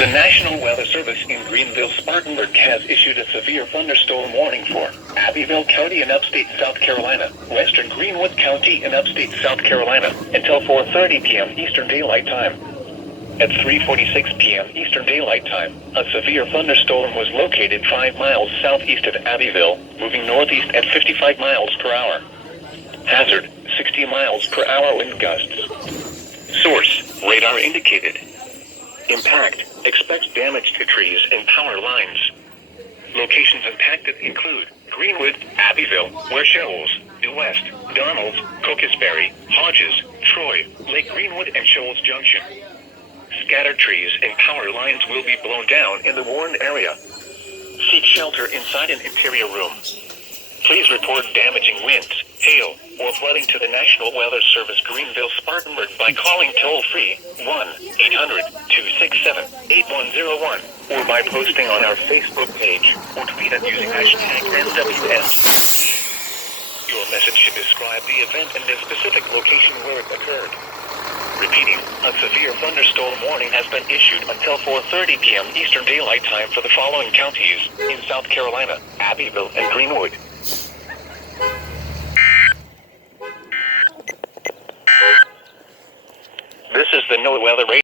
The National Weather Service in Greenville, Spartanburg has issued a severe thunderstorm warning for Abbeville County in upstate South Carolina, western Greenwood County in upstate South Carolina, until 4:30 p.m. Eastern Daylight Time. At 3:46 p.m. Eastern Daylight Time, a severe thunderstorm was located 5 miles southeast of Abbeville, moving northeast at 55 miles per hour. Hazard, 60 miles per hour wind gusts. Source, radar indicated. Impact, expects damage to trees and power lines. Locations impacted include Greenwood, Abbeville, Ware Shoals, Due West, Donalds, Cocosberry, Hodges, Troy, Lake Greenwood and Shoals Junction. Scattered trees and power lines will be blown down in the warned area. Seek shelter inside an interior room. Please report damaging winds, hail, or flooding to the National Weather Service Greenville, Spartanburg by calling toll-free 1-800-267-8101 or by posting on our Facebook page or tweet us using hashtag NWS. Your message should describe the event and the specific location where it occurred. Repeating, a severe thunderstorm warning has been issued until 4:30 p.m. Eastern Daylight Time for the following counties in South Carolina, Abbeville, and Greenwood. This is the NOAA Weather Radio.